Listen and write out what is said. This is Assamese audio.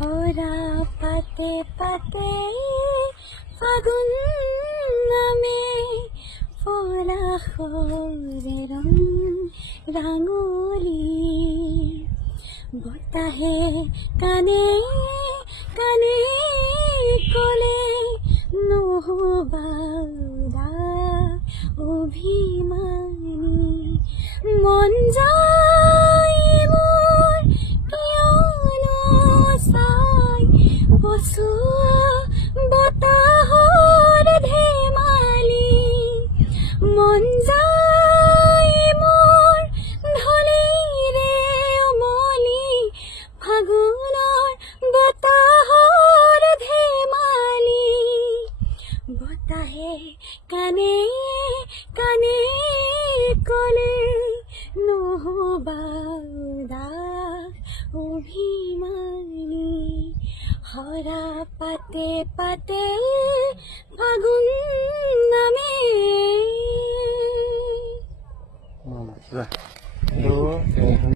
হৰা পাতে পাতে ফাগুন নামে পলাশৰে ৰং ৰাঙলী বতাহে কানে কানে কলে নহবা অভিমানী মন যায় মোৰ কিয়নো চাই বচোৱা বতাহৰ ধেমালি মন যায় মোৰ ধনীৰে অমলি ফাগুনৰ বতাহৰ ধেমালি বতাহে কানে কানে কলে নহবা অভিমানী হৰা পাতে পাতে ফাগুন নামে